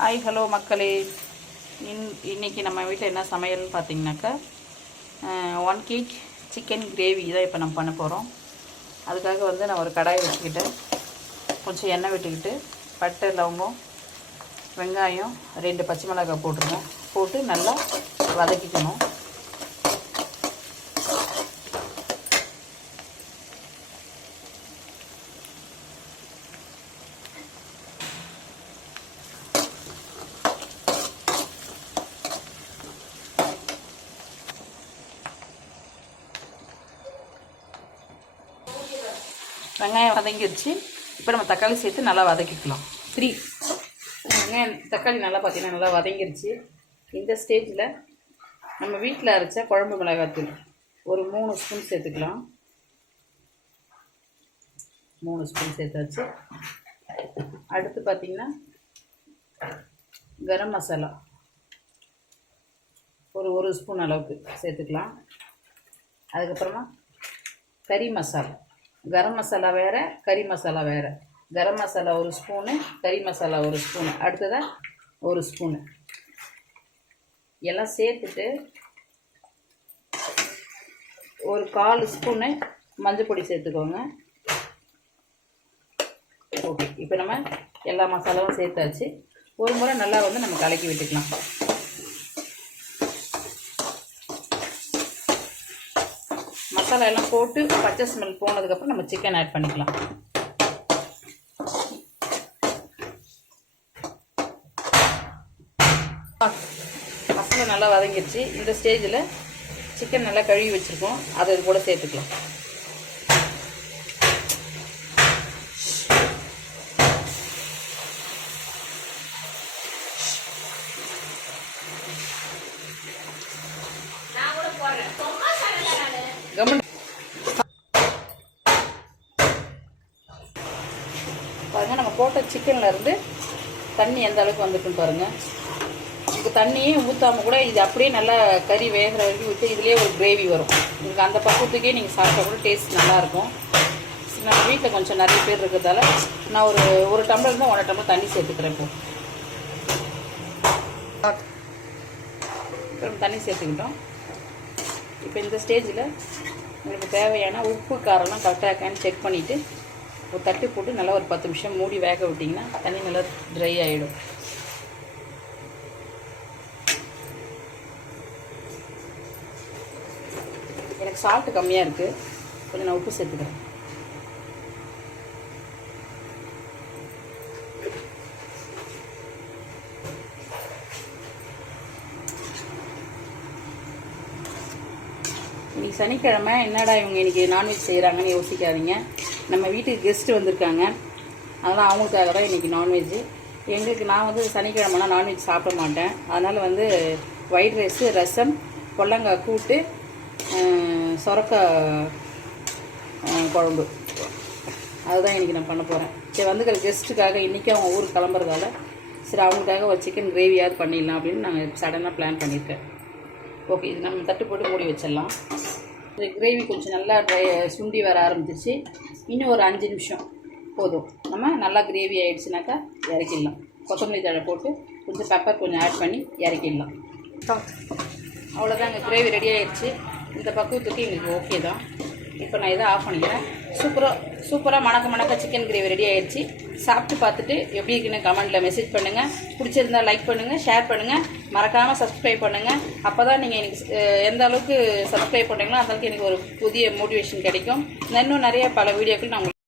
Hi hello மக்களே. இன்றைக்கி நம்ம வீட்டில் என்ன சமையல்னு பார்த்தீங்கன்னாக்கா 1 kg சிக்கன் கிரேவி தான் இப்போ நம்ம பண்ண போகிறோம். அதுக்காக வந்து நான் ஒரு கடாயை வச்சுக்கிட்டு கொஞ்சம் எண்ணெய் விட்டுக்கிட்டு பட்டை, லவங்கம், வெங்காயம், 2 பச்சை மிளகாய் போட்டுருவோம். போட்டு நல்லா வதக்கிக்கணும். வெங்காயம் வதங்கிடுச்சு. இப்போ நம்ம தக்காளி சேர்த்து நல்லா வதக்கிக்கலாம். வெங்காயம் தக்காளி நல்லா பார்த்தீங்கன்னா நல்லா வதங்கிடுச்சு. இந்த ஸ்டேஜில் நம்ம வீட்டில் அரைச்ச குழம்பு மிளகாத்தூள் ஒரு 3 ஸ்பூன் சேர்த்துக்கலாம். 3 ஸ்பூன் சேர்த்தாச்சு. அடுத்து பார்த்திங்கன்னா கரம் மசாலா ஒரு 1 ஸ்பூன் அளவுக்கு சேர்த்துக்கலாம். அதுக்கப்புறமா கறி மசாலா, கரம் மசாலா வேறு, கறி மசாலா வேறு. கரம் மசாலா 1 ஸ்பூனு, கறி மசாலா 1 ஸ்பூனு, அடுத்ததாக 1 ஸ்பூனு எல்லாம் சேர்த்துட்டு ஒரு 1/4 ஸ்பூனு மஞ்சள் பொடி சேர்த்துக்கோங்க. ஓகே, இப்போ நம்ம எல்லா மசாலாவும் சேர்த்தாச்சு. ஒரு முறை நல்லா வந்து நம்ம கலக்கி விட்டுக்கலாம். மசாலா எல்லாம் போட்டு பச்சை ஸ்மெல் போனதுக்கப்புறம் நம்ம சிக்கன் ஆட் பண்ணிக்கலாம். மசாலா நல்லா வதங்கிடுச்சு. இந்த ஸ்டேஜில் சிக்கன் நல்லா கழுவி வச்சுருக்கோம், அதை இது கூட சேர்த்துக்கலாம். பாருங்கள், நம்ம போட்ட சிக்கன்லேருந்து தண்ணி எந்த அளவுக்கு வந்துட்டுன்னு பாருங்கள். இதுக்கு தண்ணியே ஊற்றாமல் கூட இது அப்படியே நல்லா கறி வேகிற வரைக்கும் விட்டு இதுலேயே ஒரு கிரேவி வரும். உங்களுக்கு அந்த பக்கத்துக்கே நீங்கள் சாப்பிட்டா கூட டேஸ்ட் நல்லாயிருக்கும். நம்ம வீட்டில் கொஞ்சம் நிறைய பேர் இருக்கிறதால நான் ஒரு டம்ளர் இருந்தால் 1 டம்ளர் தண்ணி சேர்த்துக்கிறேன். இப்போ தண்ணி சேர்த்துக்கிட்டோம். இப்போ இந்த ஸ்டேஜில் உங்களுக்கு தேவையான உப்பு காரம்லாம் கரெக்டாக இருக்கான்னு செக் பண்ணிவிட்டு ஒரு தட்டு போட்டு நல்லா ஒரு 10 நிமிஷம் மூடி வேக விட்டிங்கன்னா தண்ணி நல்லா ட்ரை ஆகிடும். எனக்கு சால்ட்டு கம்மியாக இருக்குது, கொஞ்சம் நான் உப்பு சேர்த்துக்கிறேன். இன்றைக்கி சனிக்கிழமை, என்னடா இவங்க இன்றைக்கி நான்வெஜ் செய்கிறாங்கன்னு யோசிக்காதீங்க. நம்ம வீட்டுக்கு கெஸ்ட்டு வந்திருக்காங்க, அதனால் அவங்களுக்காக தான் இன்றைக்கி நான்வெஜ்ஜு. நான் வந்து சனிக்கிழமைனா நான்வெஜ் சாப்பிட மாட்டேன். அதனால் வந்து ஒயிட் ரைஸு, ரசம், பொல்லங்காய் கூட்டு, சொரக்காய் குழம்பு, அதுதான் இன்றைக்கி நான் பண்ண போகிறேன். சரி, வந்துக்கிற கெஸ்ட்டுக்காக இன்றைக்கி அவங்க ஊருக்கு கிளம்புறதால சரி அவங்களுக்காக ஒரு சிக்கன் கிரேவியாவது பண்ணிடலாம் அப்படின்னு நாங்கள் சடனாக பிளான் பண்ணியிருக்கேன். ஓகே, இது நம்ம தட்டு போட்டு மூடி வச்சிடலாம். இந்த கிரேவி கொஞ்சம் நல்லா சுண்டி வர ஆரம்பிச்சிருச்சு. இன்னும் ஒரு 5 நிமிஷம் போதும். நம்ம நல்லா கிரேவி ஆகிடுச்சுனாக்கா இறக்கிடலாம். கொத்தமல்லி தழை போட்டு கொஞ்சம் பெப்பர் கொஞ்சம் ஆட் பண்ணி இறக்கிடலாம். அவ்வளோதான், எங்கள் கிரேவி ரெடி ஆகிடுச்சு. இந்த பக்குவத்துக்கு எங்களுக்கு ஓகே தான். இப்போ நான் இதை ஆஃப் பண்ணிக்கிறேன். சூப்பராக மணக்க சிக்கன் கிரேவி ரெடி ஆகிடுச்சு. சாப்பிட்டு பார்த்துட்டு எப்படி இருக்குன்னு கமெண்ட்டில் மெசேஜ் பண்ணுங்கள். பிடிச்சிருந்தால் லைக் பண்ணுங்கள், ஷேர் பண்ணுங்கள், மறக்காமல் சப்ஸ்கிரைப் பண்ணுங்கள். அப்போ தான் நீங்கள் எனக்கு எந்த அளவுக்கு சப்ஸ்கிரைப் பண்ணுறீங்களோ அந்த அளவுக்கு எனக்கு ஒரு புதிய மோட்டிவேஷன் கிடைக்கும். இன்னும் நிறைய பல வீடியோக்கள் நான்